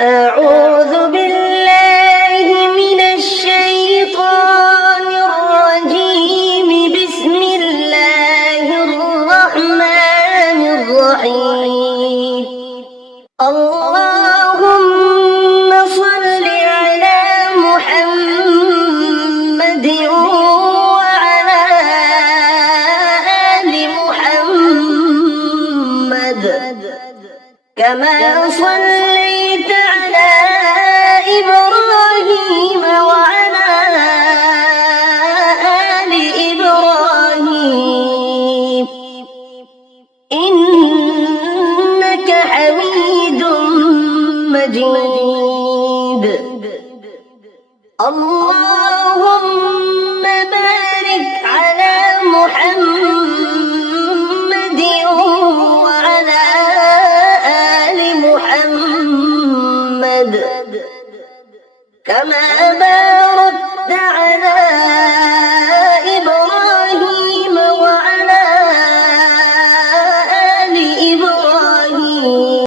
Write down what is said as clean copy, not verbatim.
أعوذ بالله من الشيطان الرجيم. بسم الله الرحمن الرحيم. اللهم صل على محمد وعلى آل محمد كما صليت على إبراهيم وعلى آل إبراهيم إنك حميد مجيد. اللهم بارك على محمد وعلى آل محمد كما باركت